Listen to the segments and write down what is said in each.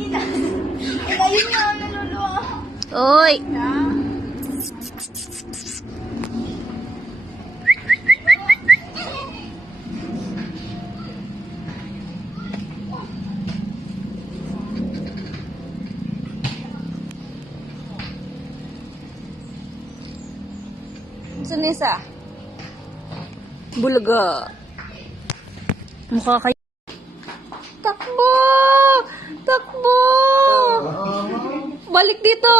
Ayun nga, naluluwa. Oy! Saan na isa? Bulaga. Mukha kayo. Takbo! Takbo! Balik dito!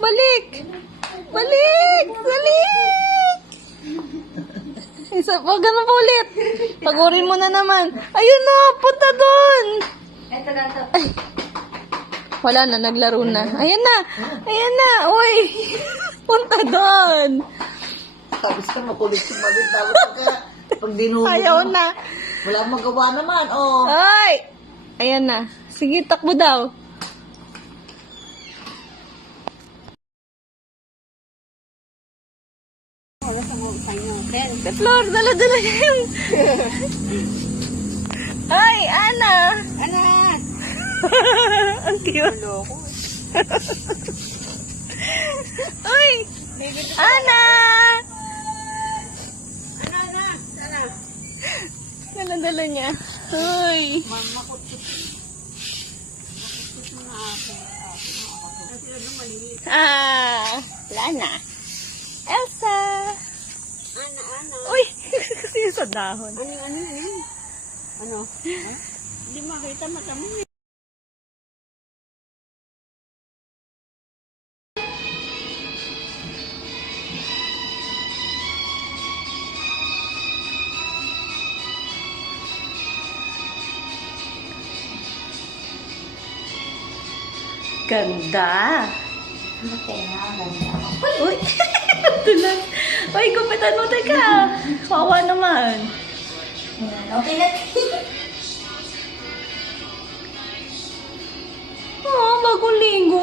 Balik! Balik! Balik! Isa pa, ganun pa ulit. Pagurin mo na naman. Ayun na! Punta doon! Ito na ito. Ay! Wala na, naglaro na. Ayan na! Ayan na! Uy! Punta doon! Tapos ka makulit si Malit. Tapos pag dinulo Ayaw mo, na. wala akong magawa naman. Oh. Ay! Ayan na. Sige, takbo daw. Wala sa mga kanya. Then, Flor, dala-dala niya yung... Ay, Ana! anak! Ang cute. Loko. Uy! Ana! Anak! Anak! Dala-dala niya. Uy! Makutut na ako. Kasi na maliit. Wala na. Elsa! Ana! Uy! Kasi sa dahon. Ano? Hindi makita mata mo eh. Ganda! Uy! Tulan! Uy, gupitan mo, teka! Kawawa naman. Okay na. Oh, bagong linggo.